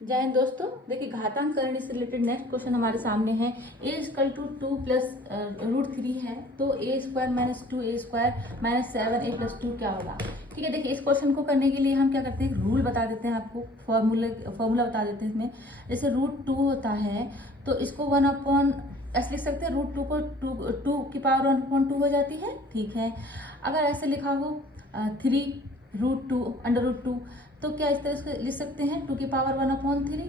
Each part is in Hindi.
जय हिंद दोस्तों। देखिए, घातांक करने से रिलेटेड नेक्स्ट क्वेश्चन हमारे सामने है। ए इक्वल टू 2 प्लस √3 है, तो ए square minus 2 A square minus 7 A plus 2 क्या होगा। ठीक है, देखिए इस क्वेश्चन को करने के लिए हम क्या करते हैं, रूल बता देते हैं आपको, फॉर्मूला बता देते हैं इसमें। जैसे √2 होता है तो इसको 1 ऐसे लिख सकते हैं, √2 को 2 की पावर 1/2 हो जाती है। ठीक है, अगर ऐसे लिखा हो 3√2 √2, तो क्या इस तरह से लिख सकते हैं 2 की पावर 1/3।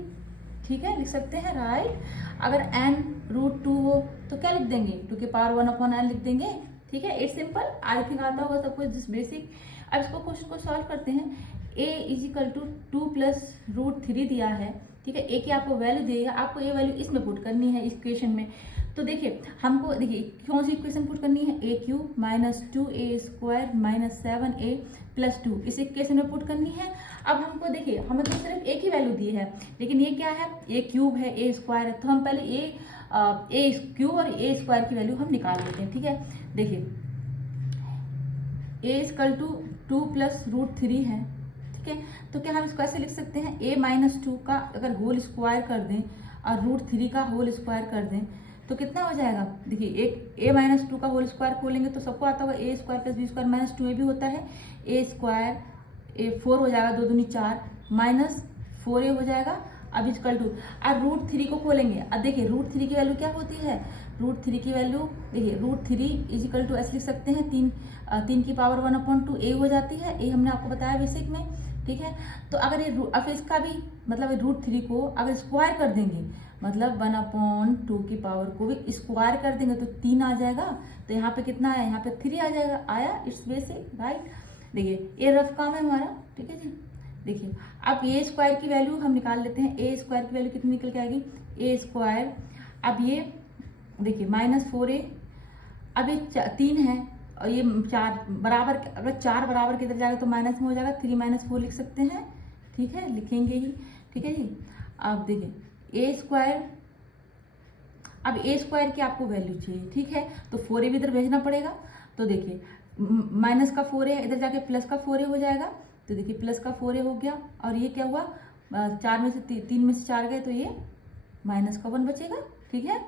ठीक है, लिख सकते हैं, राइट। अगर n√2 हो तो क्या लिख देंगे, 2 की पावर 1/n लिख देंगे। ठीक है, इट्स सिंपल, आई थिंक आता होगा सबको दिस बेसिक। अब इसको क्वेश्चन को सॉल्व करते हैं। a इजिकल टू 2 प्लस √3 दिया है। ठीक है, a की आपको वैल्यू देगा, आपको ये वैल्यू इसमें पुट करनी है, इस इक्वेशन में। तो देखिए हमको, देखिए कौन सी इक्वेशन पुट करनी है, a³ minus 2a² minus 7a plus 2 इस इक्वेशन में पुट करनी है। अब हमको देखिए, हमें तो सिर्फ एक ही वैल्यू दी है, लेकिन ये क्या है, a³ है, a² है, तो हम पहले a³ और a² की वैल्यू हम निकाल लेते हैं। ठीक है, देखिए a इक्वल टू 2 प्लस √3 है। ठीक है, तो क्या हम इसको ऐसे लिख सकते हैं, a माइनस 2 का अगर होल स्क्वायर कर दें और √3 का होल स्क्वायर कर दें तो कितना हो जाएगा। देखिए, एक a माइनस 2 का होल स्क्वायर खोलेंगे तो सबको आता होगा a² plus b² minus 2a भी होता है, a² 4 हो जाएगा, 2 दूनी 4 माइनस 4a हो जाएगा। अब इक्वल टू, अब √3 को खोलेंगे। अब देखिए √3 की वैल्यू क्या होती है, √3 की वैल्यू देखिए √3 इजिकल टू ऐसे लिख सकते हैं, 3 की पावर 1/2 a हो जाती है, a हमने आपको बताया बेसिक में। ठीक है, तो अगर ये अब इसका भी मतलब √3 को अगर स्क्वायर कर देंगे, मतलब 1/2 की पावर को भी स्क्वायर कर देंगे तो 3 आ जाएगा। तो यहाँ पे कितना आया, यहाँ पे 3 आ जाएगा, आया, इट्स बेसिक, राइट। देखिए ये रफ काम है हमारा। ठीक है जी, देखिए अब a² की वैल्यू हम निकाल लेते हैं। a² की वैल्यू कितनी निकल के आएगी, a², अब ये देखिए माइनस 4a, अब ये 3 है और ये 4 बराबर, अगर 4 बराबर किधर जाएगा तो माइनस में हो जाएगा, 3 माइनस 4 लिख सकते हैं। ठीक है, लिखेंगे ही। ठीक है जी, अब देखिए a², अब a² की आपको वैल्यू चाहिए। ठीक है, तो 4a भी इधर भेजना पड़ेगा। तो देखिए माइनस का 4a इधर जाके प्लस का 4a हो जाएगा। तो देखिए प्लस का 4a हो गया, और ये क्या हुआ, 4 में से 3 में से 4 गए तो ये माइनस का 1 बचेगा। ठीक है,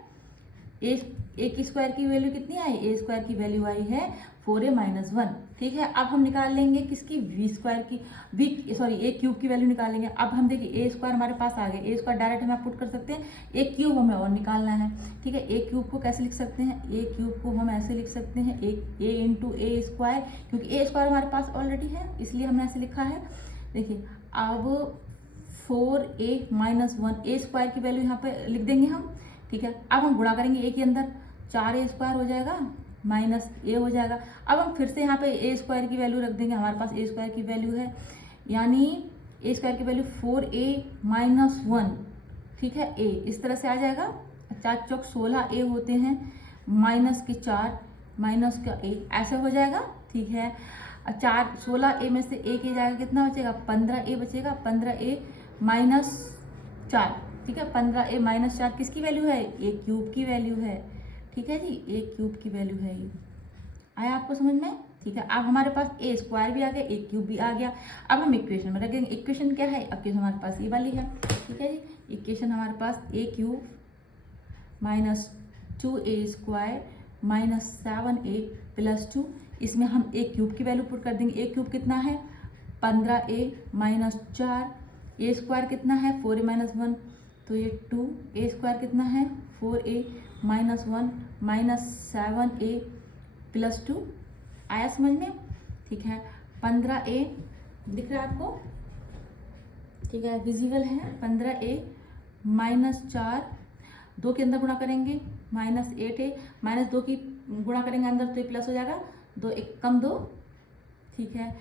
a की स्क्वायर की वैल्यू कितनी आई, a² की वैल्यू आई है 4a माइनस 1। ठीक है, अब हम निकाल लेंगे किसकी, v² की, a³ की वैल्यू निकालेंगे। अब हम देखिए a² हमारे पास आ गया, a² डायरेक्ट हम पुट कर सकते हैं, a³ हमें और निकालना है। ठीक है, a³ को कैसे लिख सकते हैं, a³ को हम ऐसे लिख सकते हैं, a इंटू a², क्योंकि a² हमारे पास ऑलरेडी है इसलिए हमने ऐसे लिखा है। देखिए अब 4a माइनस 1, a² की वैल्यू यहाँ पे लिख देंगे हम। ठीक है, अब हम गुणा करेंगे a के अंदर, 4a² हो जाएगा माइनस a हो जाएगा। अब हम फिर से यहाँ पे a² की वैल्यू रख देंगे, हमारे पास a² की वैल्यू है, यानी a² की वैल्यू 4a माइनस 1। ठीक है, a इस तरह से आ जाएगा, 4 चौक 16a होते हैं, माइनस के 4 माइनस का a ऐसे हो जाएगा। ठीक है, 16a में से a के जाएगा, कितना बचेगा, 15a बचेगा, 15a माइनस 4। ठीक है, 15a माइनस 4 किसकी वैल्यू है, a³ की वैल्यू है। ठीक है जी, a³ की वैल्यू है ये, आया आपको समझ में। ठीक है, अब हमारे पास a² भी आ गया, a³ भी आ गया। अब हम इक्वेशन में रखेंगे, इक्वेशन क्या है, इक्वेशन हमारे पास ये वाली है। ठीक है जी, इक्वेशन हमारे पास a³ minus 2a² minus 7a plus 2, इसमें हम a³ की वैल्यू पुट कर देंगे। a³ कितना है, 15a माइनस 4, a² कितना है 4a माइनस 1, तो ये 2, a² कितना है 4a minus 1 minus 7a plus 2, आया समझ में। ठीक है, 15a दिख रहा है आपको, ठीक है, विजिबल है। 15a माइनस 4, 2 के अंदर गुणा करेंगे माइनस 8a, माइनस 2 की गुणा करेंगे अंदर तो ये प्लस हो जाएगा, 2 1 कम 2। ठीक है,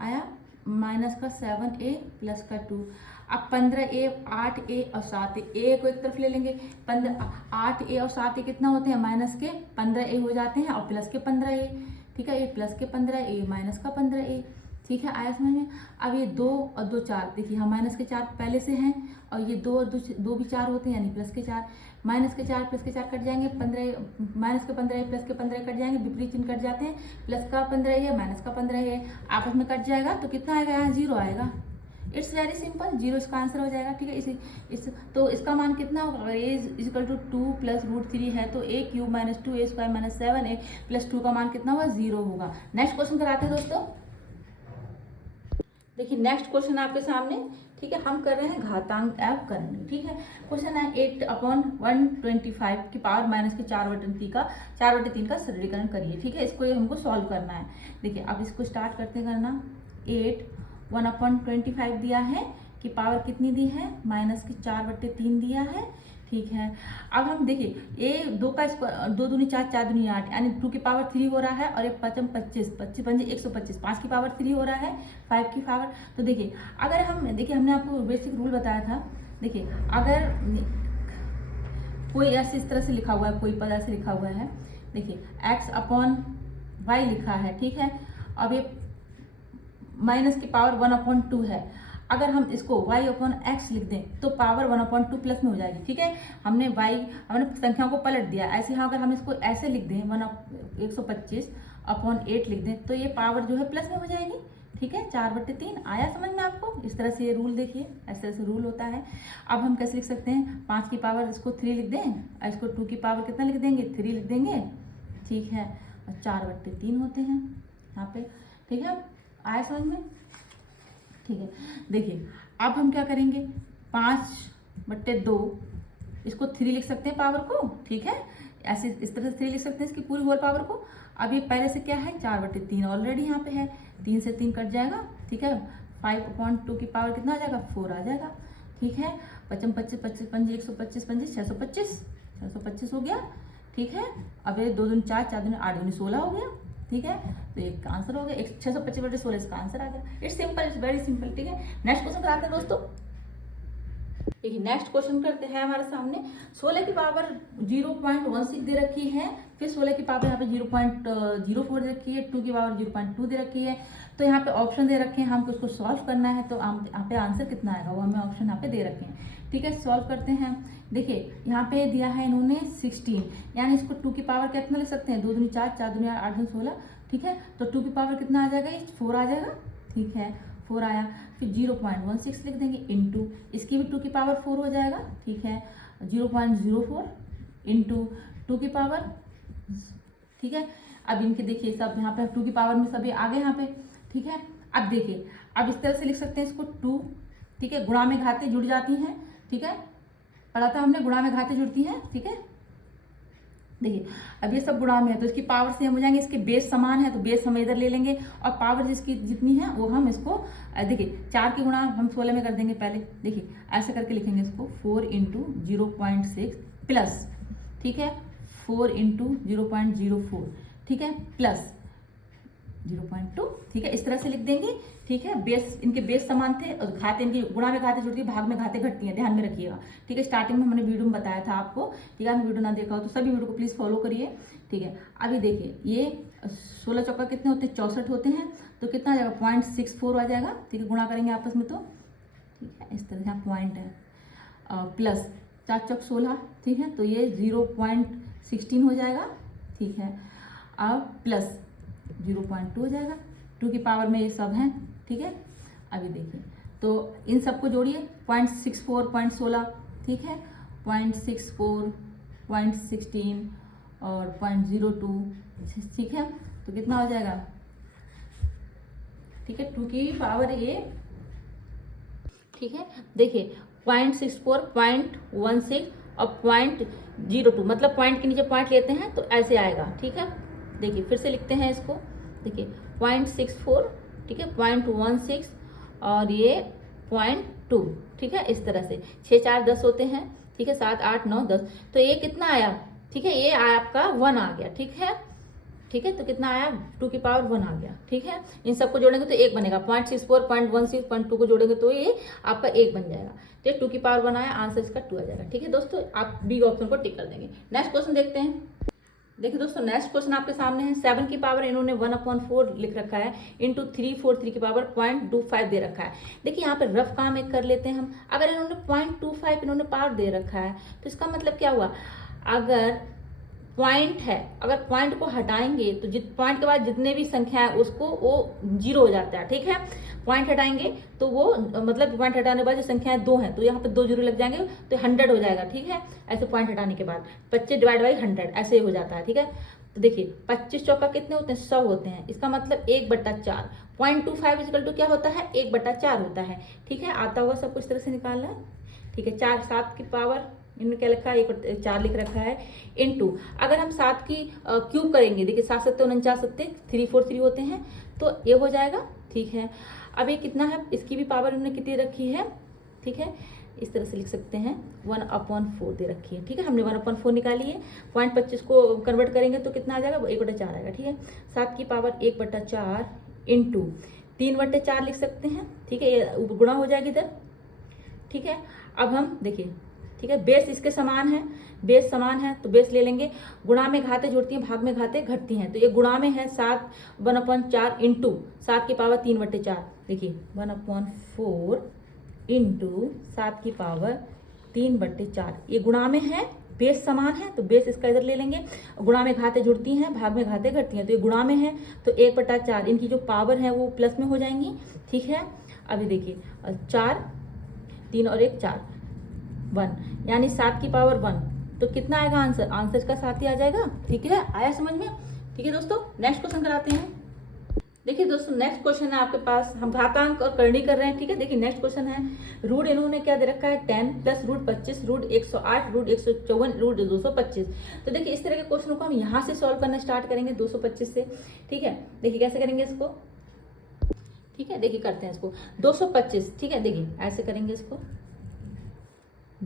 आया माइनस का 7a प्लस का 2। अब 15a 8a और 7a, a को एक तरफ ले लेंगे, 8a और 7a कितना होते हैं, माइनस के 15a हो जाते हैं और प्लस के 15a। ठीक है, ये प्लस के 15a माइनस का 15a। ठीक है, आया समझ में। अब ये 2 और 2 4, देखिए हम माइनस के 4 पहले से हैं, और ये 2 और 2 भी 4 होते हैं, यानी प्लस के 4, माइनस के 4 प्लस के 4 कट जाएंगे, 15 माइनस के 15 प्लस के 15 कट जाएंगे, विपरीत चिन्ह कट जाते हैं, प्लस का 15 है माइनस का 15 है, आपस में कट जाएगा तो कितना आएगा, यहाँ 0 आएगा। इट्स वेरी सिंपल, 0 इसका आंसर हो जाएगा। ठीक है, तो इसका मान कितना होगा, अगर A is equal to 2 plus root 3 है तो A cube minus 2 A square minus 7 A plus 2 का मान कितना होगा, 0 होगा। नेक्स्ट क्वेश्चन कराते हैं दोस्तों। देखिए नेक्स्ट क्वेश्चन आपके सामने, ठीक है, हम कर रहे हैं घातांक f करेंगे। ठीक है, क्वेश्चन है 8/125 की पावर माइनस के 4/3 का सरलीकरण करिए। ठीक है, इसको हमको सॉल्व करना है। देखिए अब इसको स्टार्ट करते करना। 8/125 दिया है कि पावर कितनी दी है, माइनस की 4/3 दिया है। ठीक है, अब हम देखिए ये 2 का स्क्वायर, 2 दूनी 4 4 दूनी 8 यानी 2 की पावर 3 हो रहा है और ये 5 25 25 पंजे 125 5 की पावर 3 हो रहा है 5 की पावर। तो देखिए अगर हम देखिए हमने आपको बेसिक रूल बताया था। देखिए अगर कोई ऐसे इस तरह से लिखा हुआ है, कोई पद ऐसे लिखा हुआ है, देखिए x/y लिखा है। ठीक है, अब ये माइनस की पावर 1/2 है। अगर हम इसको y/x लिख दें तो पावर 1/2 प्लस में हो जाएगी। ठीक है, हमने संख्याओं को पलट दिया। ऐसे हाँ अगर हम इसको ऐसे लिख दें 125/8 लिख दें तो ये पावर जो है प्लस में हो जाएगी। ठीक है, 4/3 आया समझ में आपको। इस तरह से ये रूल देखिए, इस तरह से रूल होता है। अब हम कैसे लिख सकते हैं, 5 की पावर इसको 3 लिख दें और इसको 2 की पावर कितना लिख देंगे, 3 लिख देंगे। ठीक है, और 4/3 होते हैं यहाँ पे। ठीक है, आया समझ में। ठीक है, देखिए अब हम क्या करेंगे, 5/2 इसको 3 लिख सकते हैं पावर को। ठीक है, ऐसे इस तरह से 3 लिख सकते हैं इसकी पूरी होल पावर को। अब ये पहले से क्या है, 4/3 ऑलरेडी यहाँ पे है, 3 से 3 कट जाएगा। ठीक है, 5/2 की पावर कितना आ जाएगा, 4 आ जाएगा। ठीक है, 25 25 25 पंजे 125 पंजे 625 हो गया। ठीक है, अब ये 2 दूनी 4 4 दूनी 8 दूनी 16 हो गया। ठीक है, तो एक आंसर हो गया, 625/16 इसका आंसर आ गया। It's simple, it's very simple. ठीक है, नेक्स्ट क्वेश्चन कराते हैं दोस्तों। देखिए नेक्स्ट क्वेश्चन करते हैं हमारे सामने। 16 की पावर 0.16 दे रखी है, फिर 16 की पावर यहाँ पे 0.04 दे रखी है, 2 की पावर 0.2 दे रखी है। तो यहाँ पे ऑप्शन दे रखे हैं, हमको उसको सॉल्व करना है। तो यहाँ पे आंसर कितना आएगा वो हमें ऑप्शन यहाँ पे दे रखे हैं। ठीक है, सॉल्व करते हैं। देखिए यहाँ पे दिया है इन्होंने 16, यानी इसको 2 की पावर कितना लिख सकते हैं, 2 दूनी 4 4 दूनी 8 दूनी 16। ठीक है, तो 2 की पावर कितना आ जाएगा, ये 4 आ जाएगा। ठीक है, 4 आया, फिर 0.16 लिख देंगे इंटू, इसकी भी 2 की पावर 4 हो जाएगा। ठीक है, 0.04 इंटू 2 की पावर। ठीक है, अब इनके देखिए सब यहाँ पे 2 की पावर में सभी आ गए यहाँ पे। ठीक है, अब देखिए अब इस तरह से लिख सकते हैं इसको 2। ठीक है, गुणा में घाते जुड़ जाती हैं। ठीक है, पढ़ा था हमने, गुणा में घाते जुड़ती हैं। ठीक है, देखिए अब ये सब गुणा में है तो इसकी पावर सेम हो जाएंगे, इसके बेस समान है तो बेस हम इधर ले लेंगे और पावर जिसकी जितनी है वो हम इसको देखिए 4 की गुणा हम 16 में कर देंगे पहले। देखिए ऐसे करके लिखेंगे इसको 4 × 0.6 प्लस, ठीक है, 4 × 0.04, ठीक है, प्लस 0.2, ठीक है, इस तरह से लिख देंगे। ठीक है, बेस इनके बेस समान थे और घाते इनकी गुणा में घाते जुड़ती है, भाग में घाते घटती हैं, ध्यान में रखिएगा। ठीक है, स्टार्टिंग में हमने वीडियो में बताया था आपको। ठीक है, वीडियो ना देखा हो तो सभी वीडियो को प्लीज़ फॉलो करिए। ठीक है, अभी देखिए ये 16 चौका कितने होते हैं, 64 होते हैं, तो कितना आ जाएगा 0.64 आ जाएगा। ठीक है, गुणा करेंगे आपस में तो ठीक है इस तरह से पॉइंट है, प्लस 4 चौक 16, ठीक है, तो ये 0.16 हो जाएगा। ठीक है, अब प्लस 0.2 हो जाएगा, 2 की पावर में ये सब हैं। ठीक है, अभी देखिए तो इन सबको जोड़िए 0.64 0.16, ठीक है, 0.64 0.16 और 0.02, ठीक है, तो कितना हो जाएगा, ठीक है, 2 की पावर ये, ठीक है, देखिए 0.64 0.16 और 0.02, मतलब पॉइंट के नीचे पॉइंट लेते हैं तो ऐसे आएगा। ठीक है, देखिए फिर से लिखते हैं इसको, देखिए 0.64, ठीक है, 0.16 और ये 0.2, ठीक है, इस तरह से 6 4 10 होते हैं। ठीक है, 7 8 9 10, तो ये कितना आया, ठीक है, ये आपका 1 आ गया। ठीक है, ठीक है, तो कितना आया 2 की पावर 1 आ गया। ठीक है, इन सबको जोड़ेंगे तो 1 बनेगा, 0.64 0.16 0.2 को जोड़ेंगे तो ये आपका 1 बन जाएगा। ठीक है, 2 की पावर 1 आया, आंसर इसका 2 आ जाएगा। ठीक है दोस्तों, आप बी ऑप्शन को टिक कर देंगे। नेक्स्ट क्वेश्चन देखते हैं। देखिए दोस्तों, नेक्स्ट क्वेश्चन आपके सामने है। 7 की पावर इन्होंने 1/4 लिख रखा है, इंटू 343 की पावर 0.25 दे रखा है। देखिए यहाँ पे रफ काम एक कर लेते हैं हम। अगर इन्होंने 0.25 इन्होंने पावर दे रखा है तो इसका मतलब क्या हुआ, अगर पॉइंट है, अगर पॉइंट को हटाएंगे तो पॉइंट के बाद जितने भी संख्या है उसको वो 0 हो जाता है, ठीक है। पॉइंट हटाएंगे तो वो मतलब पॉइंट हटाने के बाद जो संख्याएं 2 हैं तो यहाँ पे 2 0 लग जाएंगे तो 100 हो जाएगा, ठीक है। ऐसे पॉइंट हटाने के बाद 25 डिवाइड बाई 100 ऐसे ही हो जाता है, ठीक है। तो देखिए 25 चौका कितने होते हैं, 100 होते हैं। इसका मतलब 1/4 0.25 इक्वल टू क्या होता है, 1/4 होता है, ठीक है। आता होगा सब कुछ तरह से निकालना है, ठीक है। 4 7 की पावर इन्होंने क्या लिखा है, 4 लिख रखा है, इनटू अगर हम 7 की क्यूब करेंगे, देखिए 7 7 49 सत्ते 343 होते हैं तो ये हो जाएगा, ठीक है। अब ये कितना है, इसकी भी पावर इन्होंने कितनी रखी है, ठीक है। इस तरह से लिख सकते हैं 1/4 दे रखी है, ठीक है। हमने 1/4 निकाली है। 0.25 को कन्वर्ट करेंगे तो कितना आ जाएगा, 1/4 आएगा, ठीक है। 7 की पावर 1/4 इंटू 3/4 लिख सकते हैं, ठीक है। ये गुणा हो जाएगी इधर, ठीक है। अब हम देखिए, ठीक है, बेस इसके समान है, बेस समान है तो बेस ले लेंगे। गुणा में घाते जुड़ती हैं, भाग में घाते घटती हैं, तो ये गुणा में है 7 1/4 इंटू 7 की पावर 3/4, देखिए 1/4 इंटू 7 की पावर 3/4, ये गुणा में है, बेस समान है तो बेस इसका इधर ले लेंगे। गुणा में घाते जुड़ती हैं, भाग में घाते घटती हैं, तो ये गुणा में है तो 1/4 इनकी जो पावर है वो प्लस में हो जाएंगी, ठीक है। अभी देखिए 4 3 और 1 4 1 यानी 7 की पावर 1, तो कितना आएगा आंसर, आंसर का 7 ही आ जाएगा, ठीक है। आया समझ में, ठीक है दोस्तों। नेक्स्ट क्वेश्चन कराते हैं। देखिए दोस्तों नेक्स्ट क्वेश्चन है आपके पास, हम घातांक और करनी कर रहे हैं, ठीक है। देखिए नेक्स्ट क्वेश्चन है, रूट इन्होंने क्या दे रखा है 10 plus root 25 root 108 root 154 root 225। तो देखिए इस तरह के क्वेश्चनों को हम यहाँ से सॉल्व करना स्टार्ट करेंगे 225 से, ठीक है। देखिए कैसे करेंगे इसको, ठीक है। देखिए करते हैं इसको 225, ठीक है। देखिए ऐसे करेंगे इसको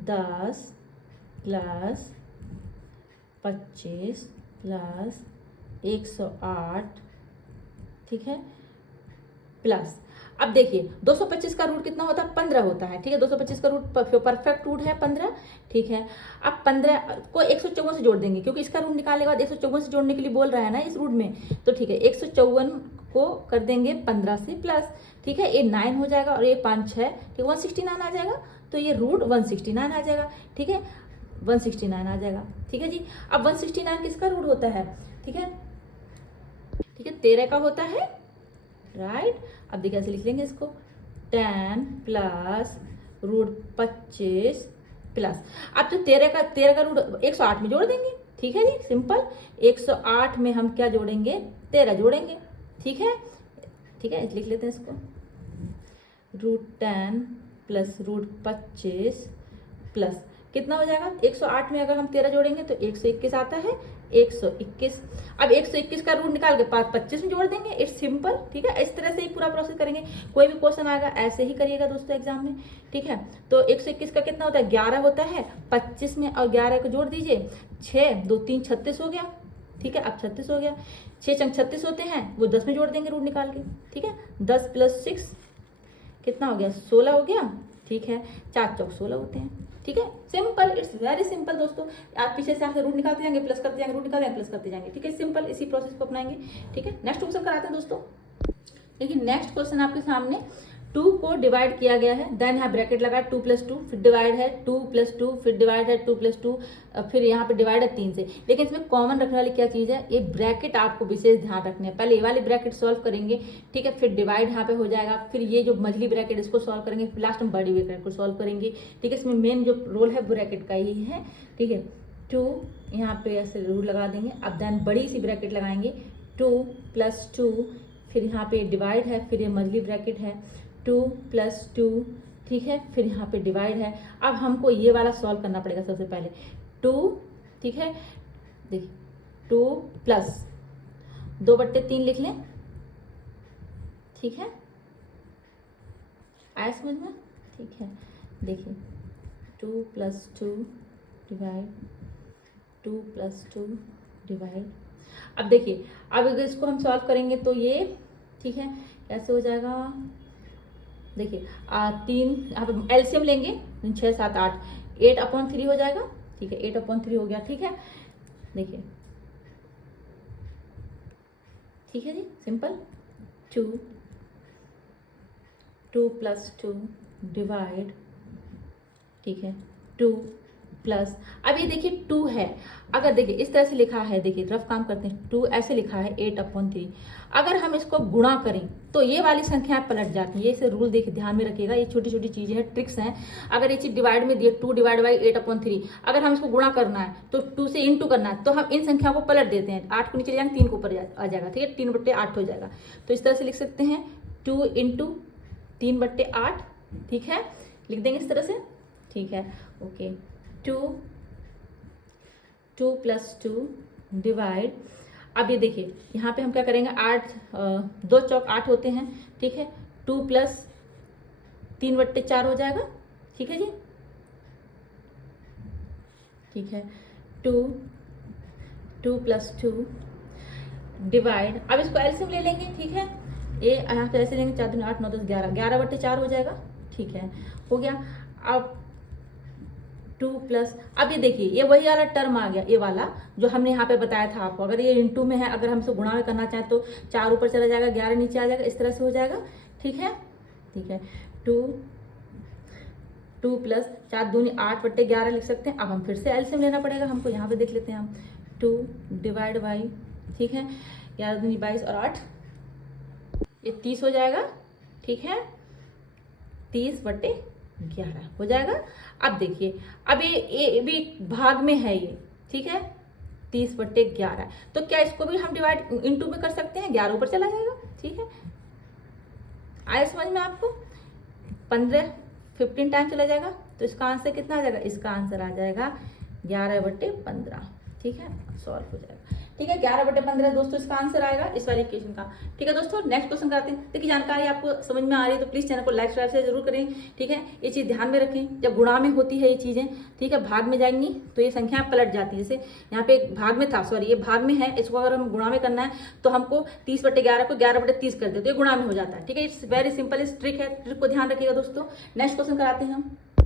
10 प्लस 25 प्लस 108, ठीक है, प्लस अब देखिए 225 का रूट कितना होता है, 15 होता है, ठीक है। 225 का रूट परफेक्ट रूट है 15, ठीक है। अब 15 को 154 से जोड़ देंगे क्योंकि इसका रूट निकालने के बाद 154 से जोड़ने के लिए बोल रहा है ना इस रूट में, तो ठीक है 154 को कर देंगे 15 से प्लस, ठीक है। ये 9 हो जाएगा और ये 5 6, ठीक है, 169 आ जाएगा, तो ये रूट 169 आ जाएगा, ठीक है। 169 आ जाएगा, ठीक है जी। अब 169 किसका रूट होता है, ठीक है, ठीक है, 13 का होता है, राइट। अब देखिए ऐसे लिख लेंगे इसको 10 प्लस रूट 25 प्लस, अब जो 13 का रूट 108 में जोड़ देंगे, ठीक है जी, सिंपल। 108 में हम क्या जोड़ेंगे, 13 जोड़ेंगे, ठीक है, ठीक है। लिख लेते हैं इसको रूट 10 प्लस रूट 25 प्लस कितना हो जाएगा, 108 में अगर हम 13 जोड़ेंगे तो 121 आता है, 121। अब 121 का रूट निकाल के 25 में जोड़ देंगे, इट्स सिंपल, ठीक है। इस तरह से ही पूरा प्रोसेस करेंगे, कोई भी क्वेश्चन आएगा ऐसे ही करिएगा दोस्तों एग्जाम में, ठीक है। तो 121 का कितना होता है, 11 होता है, 25 में और 11 को जोड़ दीजिए, 6 2 3 36 हो गया, ठीक है। अब 36 हो गया, 6 चंग 36 होते हैं, वो 10 में जोड़ देंगे रूट निकाल के, ठीक है। 10 प्लस 6 कितना हो गया, 16 हो गया, ठीक है। 4 चौक 16 होते हैं, ठीक है। सिंपल, इट्स वेरी सिंपल दोस्तों। आप पीछे से आके रूट निकालते जाएंगे, प्लस करते जाएंगे, रूट निकालते जाएंगे, प्लस करते जाएंगे, ठीक है। सिंपल इसी प्रोसेस को अपनाएंगे, ठीक है। नेक्स्ट क्वेश्चन कराते हैं दोस्तों। देखिए नेक्स्ट क्वेश्चन आपके सामने 2 को डिवाइड किया गया है, देन यहाँ ब्रैकेट लगा 2 + 2, फिर डिवाइड है 2 + 2, फिर डिवाइड है 2 + 2, फिर यहाँ पे डिवाइड है 3 से। लेकिन इसमें कॉमन रखने वाली क्या चीज़ है, ये ब्रैकेट आपको विशेष ध्यान रखने हैं। पहले ये वाली ब्रैकेट सॉल्व करेंगे, ठीक है, फिर डिवाइड यहाँ पे हो जाएगा, फिर ये जो मझली ब्रैकेट इसको सॉल्व करेंगे, फिर लास्ट में बड़ी ब्रैकेट को सॉल्व करेंगे, ठीक है। इसमें मेन जो रोल है ब्रैकेट का ही है, ठीक है। 2 यहाँ पे ऐसे रूल लगा देंगे, अब देन बड़ी सी ब्रैकेट लगाएंगे 2 + 2, फिर यहाँ पे डिवाइड है, फिर ये मझली ब्रैकेट है 2 + 2, ठीक है, फिर यहाँ पे डिवाइड है। अब हमको ये वाला सॉल्व करना पड़ेगा सबसे पहले 2, ठीक है। देखिए 2 प्लस 2/3 लिख लें, ठीक है, आया समझ में, ठीक है। देखिए 2 + 2 डिवाइड 2 + 2 डिवाइड। अब देखिए अब अगर इसको हम सॉल्व करेंगे तो ये, ठीक है, कैसे हो जाएगा, देखिए 3 अब एलसीएम लेंगे 6 7 8, 8/3 हो जाएगा, ठीक है, 8/3 हो गया, ठीक है। देखिए ठीक है जी, सिंपल। 2 + 2 डिवाइड, ठीक है, 2 प्लस, अब ये देखिए 2 है, अगर देखिए इस तरह से लिखा है, देखिए रफ काम करते हैं, 2 ऐसे लिखा है 8/3, अगर हम इसको गुणा करें तो ये वाली संख्या पलट जाती है। ये इसे रूल देखिए ध्यान में रखिएगा, ये छोटी छोटी चीजें हैं, ट्रिक्स हैं। अगर ये चीज डिवाइड में दिए 2 डिवाइड बाई 8/3, अगर हम इसको गुणा करना है तो 2 से इंटू करना है, तो हम इन संख्या को पलट देते हैं, 8 को नीचे ले जाएंगे 3 को ऊपर आ जाएगा, ठीक है, 3/8 हो जाएगा। तो इस तरह से लिख सकते हैं 2 इंटू 3/8, ठीक है, लिख देंगे इस तरह से, ठीक है, ओके। 2 प्लस 2 डिवाइड, अब ये देखिए यहाँ पे हम क्या करेंगे, 8 2 चौक 8 होते हैं, ठीक है, 2 प्लस 3/4 हो जाएगा, ठीक है जी, ठीक है, 2 प्लस 2 डिवाइड, अब इसको एलसीएम ले लेंगे, ठीक है, ये यहाँ पे ऐसे लेंगे, 4 दूनी 8 9 10 11, 11/4 हो जाएगा, ठीक है, हो गया। अब 2 प्लस, अब ये देखिए ये वही वाला टर्म आ गया, ये वाला जो हमने यहाँ पे बताया था आपको, अगर ये इंटू में है, अगर हम इसको गुणा में करना चाहें तो 4 ऊपर चला जाएगा, 11 नीचे आ जाएगा, इस तरह से हो जाएगा, ठीक है, ठीक है। 2 प्लस 4 दूनी 8/11 लिख सकते हैं। अब हम फिर से एलसीएम लेना पड़ेगा हमको, यहाँ पे देख लेते हैं हम, 2 डिवाइड बाई, ठीक है, 11 दूनी 22 और 8, ये 30 हो जाएगा, ठीक है, 30/11 हो जाएगा। अब देखिए, अब ये भी भाग में है ये, ठीक है, 30/11, तो क्या इसको भी हम डिवाइड इंटू में कर सकते हैं, 11 ऊपर चला जाएगा, ठीक है, आया समझ में आपको, 15 टाइम चला जाएगा, तो इसका आंसर कितना आ जाएगा, इसका आंसर आ जाएगा 11/15, ठीक है, सॉल्व हो जाएगा, ठीक है, 11/15 दोस्तों इसका आंसर आएगा इस वाली इक्वेशन का, ठीक है दोस्तों। नेक्स्ट क्वेश्चन कराते हैं। देखिए जानकारी आपको समझ में आ रही है तो प्लीज चैनल को लाइक सब्सक्राइब जरूर करें, ठीक है, ये चीज ध्यान में रखें, जब गुणा में होती है ये चीजें, ठीक है, भाग में जाएंगी तो ये संख्या पलट जाती है, जैसे यहाँ पे भाग में था, सॉरी ये भाग में है, इसको अगर हम गुणा में करना है तो हमको 30/11 को 11/30 कर देते, तो ये गुणा में हो जाता है, ठीक है, इट्स वेरी सिंपल, इस ट्रिक है, ट्रिक को ध्यान रखिएगा दोस्तों। नेक्स्ट क्वेश्चन कराते हैं हम।